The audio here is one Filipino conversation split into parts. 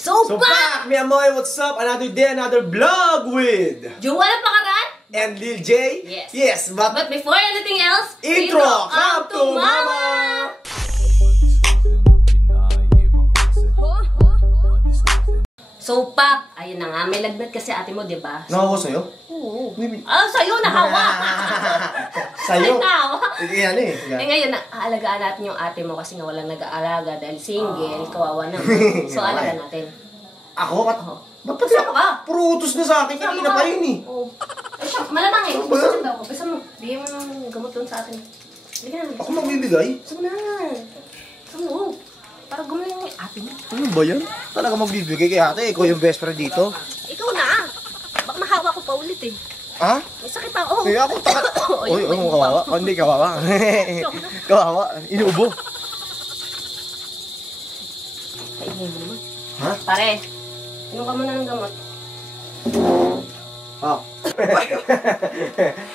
So back! Mi amoy, what's up? Another day, another vlog with Joanna Pakaran and Lil J. Yes, but before anything else, intro, come to mama! So Pak, ayun na nga, may lagnat kasi ate mo, di ba? Nakawa sa'yo? Oo. Sa'yo nahawa! Sa'yo? Nahawa! Yan eh. Eh ngayon, aalagaan natin yung ate mo kasi nga walang nag-aalaga dahil single, kawawa naman. So alagaan natin. Ako? Ba't pati Saan ka? puro utos na sa akin kanina pa yun eh. Oo. Ay siya, malamang eh. Masakit daw ako. Bisa mo, bigyan mo ng gamot doon sa akin. Bigyan na. Ako magbibigay? Saan na? Saan mo? Para gumaling yung ate mo. Ano ba yan? Talaga magbibigay kay ate. Ikaw yung best friend dito. Ikaw na. Baka mahawa ko pa ulit eh. Ha? May sakit ako. Kaya ako taka... Uy, kawawa. Hindi, kawawa. Kawawa. Inuubo. Kaingin mo naman. Ha? Pare, inom ka muna ng gamot. Ha?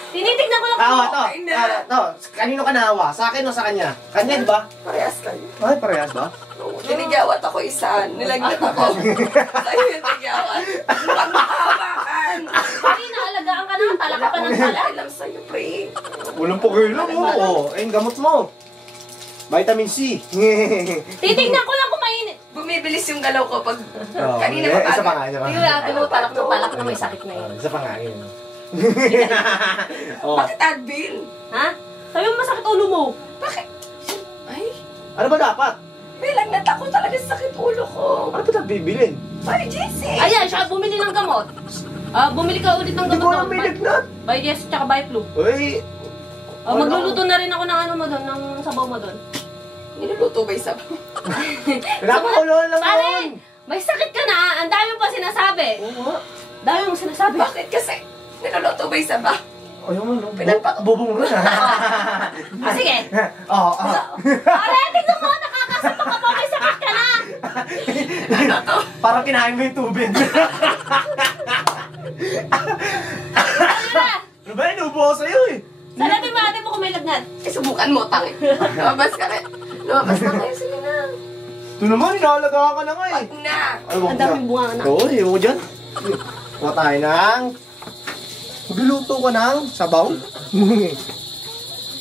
Tinitignan ko lang to. Kanino ka nahawa? Sa akin o sa kanya? Kanya, di ba? Parehas kayo. Ay, parehas ba? Tinigawat ako isa. Nilagnat ako. Sa'yo yung tinigawat. Pag makahawakan. Pare, naalagaan ka na. Tala ka pa ng tala. Alam sa'yo, pre. Walang pagkailan mo. Ayun, gamot mo. Vitamin C. Titignan ko lang kung mainit. Bumibilis yung galaw ko pag kanina pa. Isa pa nga, isa pa Yung ate mo, palak na may sakit na yun. Isa pa nga, yun. Bakit Advil? Ha? Sabi mo masakit ulo mo. Bakit? Ay, Ano ba dapat? may lagnat ako talaga sa sakit ulo ko. Ano ba dapat bibilin? Ay, JC. Ayan, siya bumili ng gamot. Bumili ka ulit ng Hindi gamot. ko alam may lagnat. By Jess, tsaka by flu. Uy. Magluluto na rin ako ng ano mo doon, ng sabaw mo doon. Niluluto ba yung sabaw? Pinapakuloan lang Pare, yun. may sakit ka na. Ang dami mo pa sinasabi. Oo nga. Dami mo sinasabi. Bakit kasi? Niluluto ba yung sabaw? Ayaw mo, no? Pinagpa- Bubong mo na. Sige. Oo. Pare, tingnan mo, nakakasapa ka pa. May sakit ka na. Parang kinain mo yung tubig. Ano ba yun? Ubo ako sa'yo eh. Sa natin mo ate mo kung may lagnat. Eh, subukan mo, tangi. Lumabas ka na. Lumabas na kayo, sige na. Ito naman, inaalagaan ka na nga eh. Wag na. Ay, wag Ang na. daming bunga na. Oo, di mo dyan. Kuha tayo ng... Magluluto ka ng sabaw.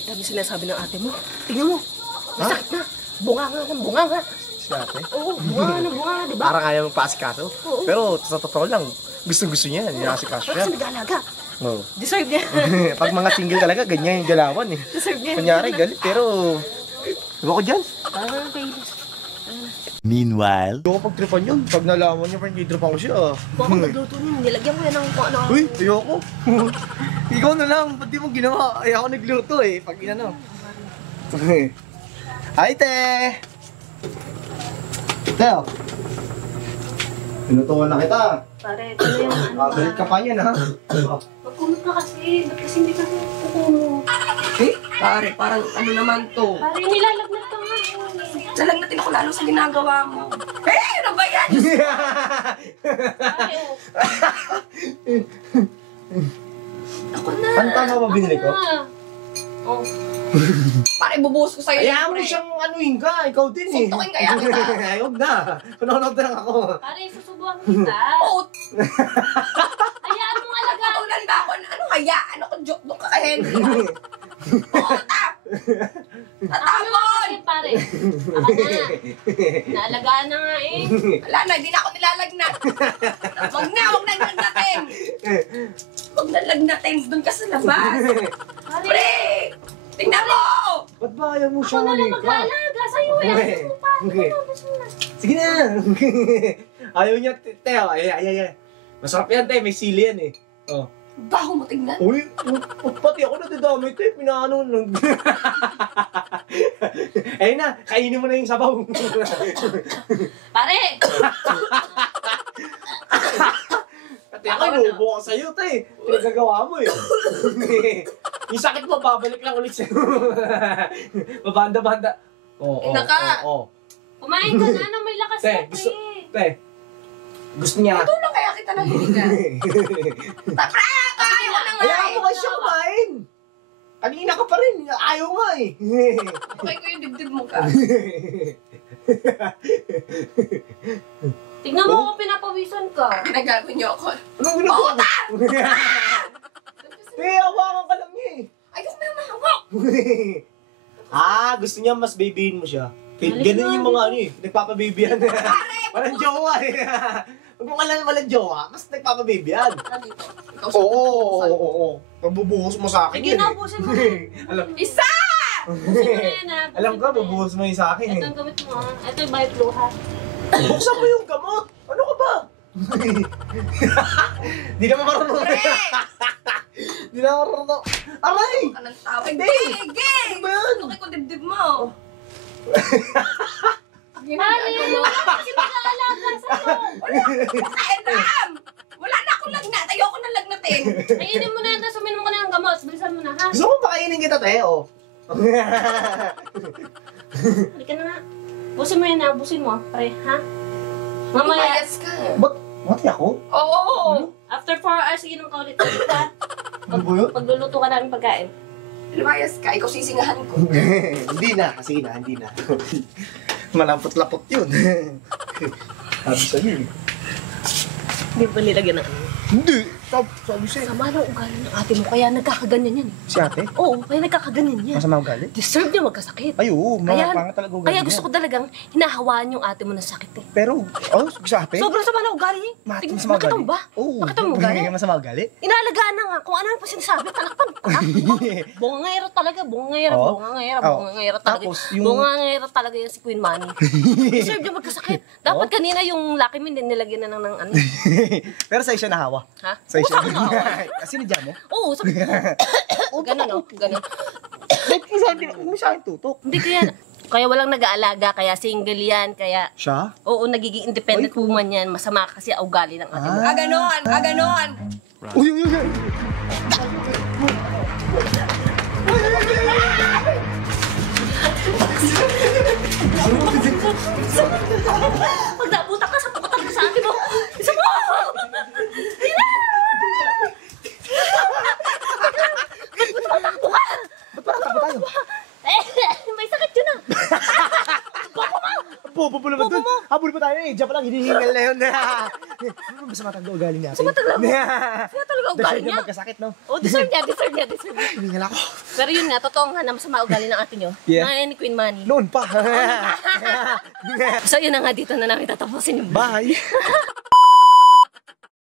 Dami sinasabi ng ate mo. Tingnan mo. May Ha? sakit na. Bunga nga ng bunga nga. Si ate. Oo, bunga nga ng bunga nga, di ba? Parang ayaw magpa-asikaso. Oo. Pero sa totoo lang, gusto niya. Inasikaso Kasi yan. nag-aalaga. Oo. Deserve niya. Pag mga single talaga, ganyan yung galawan eh. Deserve niya. Kunyari, galit. Pero, iba ko dyan. Parang Baileys. Meanwhile, Ayoko pagtripan yun. Pag nalaman niya, parang tripan ko siya. Kung ako nagluto niyo, nilagyan ko yan ng kung ano. Uy, ayoko. Ikaw na lang, ba't di mo ginawa? Ay, ako nagluto eh, pag inano. Hi, te! Teo! Pinutuan na kita. Pare, ito na yung ano. Galit ka pa yan, ha? Magkumot ka kasi. Ba't kasi hindi ka kukumot? Eh, pare, parang ano naman to. Pare, nilalagnat ka nga. Nalagnatin ako lalo sa ginagawa mo. Eh, ano ba yan? Pare, Ako na. Ano tama ba binili ko? Oh. Pare, bubuhos ko sa'yo. Hayaan mo pre. siyang anuhin ka, ikaw din eh. Suntukin kaya kita. Ayaw na. Panonood na lang ako. Pare, susubukan kita. Oo, Hayaan mo alaga. tutunan ba ako? Ano kaya? Ano ko, joke doon ka kay Henry? Oo, tatapon! Pare, ako na. Naalagaan na nga eh. Wala na, hindi na ako nilalagnat. Wag na lagnatin. Wag na lagnatin. Doon ka sa labas. Pare, Pre! Tingnan mo! Ba't ba ayaw mo ako siyang na lang halika? mag-aalaga sa'yo eh. Okay. Ano mo pa? Okay. Sige na. Ayaw niya, Teo. Ay. Masarap yan, te. May sili yan eh. Oh. Baho mo tingnan. Uy, pati ako nadadamay, te. Pinaano lang. Ayun na, kainin mo na yung sabaw. Pare! Pati ako, inuubo ko sa'yo, te. Pinagagawa mo eh. Yung sakit mo, babalik lang ulit sa'yo. Mabanda-banda. Ina ka. Kumain ka na. Ano, may lakas Te, ka gusto, pre. te. Gusto niya. Tulong kaya kita ng hininga. Pre! Kaya ko na nga Hayaan mo kasi siya kumain. Kanina ka pa rin. Ayaw nga eh. Okay ko yung dibdib mo ka. Tignan mo kung pinapawisan ka. Ginagago niyo ako. Anong ginagawa mo? Hawakan ka lang niya eh. Ay, gusto mo yung mahawak. Gusto niya mas babyhin mo siya. Balik Ganun na, yung mga ano eh, nagpapababyhan. Walang jowa eh. Huwag mo kailangan walang jowa, mas nagpapababyhan. Dito. Ikaw Oo. Mabubuhos mo sa akin Sige yun na, eh. busin mo. Isa! Busin mo na yan ha. Alam ko, bubuhos mo yun sa akin eh. Ito ang gamit mo ha. Ito yung bayot luha. Buksan mo yung gamot! Ano ka ba? Di naman marunong. Di naman marunong. Aray! Ka ng tawag. Hindi. Gay! Ano ba yan? Tuki ko dibdib mo. Hari! Kasi mag-aalaga sa'yo. Kairam! Wala na akong lagnat. Ayoko na lagnatin. Kainin mo na yan, tapos uminom ka na ng gamot. Bilisan mo na ha. Gusto mo pakainin kita, Teo? Halika na nga. Busin mo yan ha. Busin mo. Pre, ha? Mamaya, Lumayas ka. Ba't? Mati ako? Oo. after 4 hours, inom ka ulit. Ha? Ano ba yun? Pagluluto ka namin pagkain. Lumayas ka. Ikaw sisingahan ko. Hindi na. Sige na, hindi na. Malampot-lapot yun. Sabi sa'yo eh. Hindi ba nilagyan ng Hindi. Sabi sa'yo. Sama ng ugali ng ate mo, kaya nagkakaganyan yan. Si ate? Oo, kaya nagkakaganyan yan. Masama ugali? Deserve niya magkasakit. Ay, oo. Kaya, Mga talaga ugali kaya niya. gusto ko talagang hinahawaan yung ate mo ng sakit eh. Pero, sa ate? Sobrang sama ng ugali eh. Mati, Tingnan- masama ugali? Nakita mo ba? Oo. Nakita mo ugali? Masama ugali? Inaalagaan na nga. Kung ano pa sinasabi, talakpan pa. Bongangero talaga. Bongangero, Oo. bongangero, Oo. bongangero talaga. Tapos, yung- Bongangero talaga yan si Queen Manny. Deserve niya magkasakit. Dapat kanina yung Lucky Me din nilagyan na ng ano. Pero sa'yo siya nahawa. Ha? Sa'yo Oo, siya. sa akin nahawa. Kasi nadya mo? Oo, sabi Ganun o, ganun. Ba't sabi mo sa akin tutok? Hindi kaya walang nag-aalaga, kaya single yan, kaya Siya? oo, nagiging independent woman yan. Masama kasi ang ugali ng ate mo. Ganon. Ganon. Uy, uy, uy! Pag naabutan ka sa pukutan mo sa ate mo, isa mo! Ba't parang takbo tayo? May sakit yun ah! Bobo mo naman dun. Habol pa tayo eh. Diyan pa lang, hinihingal na yun. Basta matanda ugali niya. Basta matanda mo? Kaya talaga ugali Deserve niya niya. magkasakit, no? Oh, deserve niya. Hiningal ako. Pero yun nga, totoo nga na masama ugali ng ate nyo. Yeah. Ngayon ni Queen Manny. Noon pa. So yun na nga, dito na namin tatapusin yung Bye!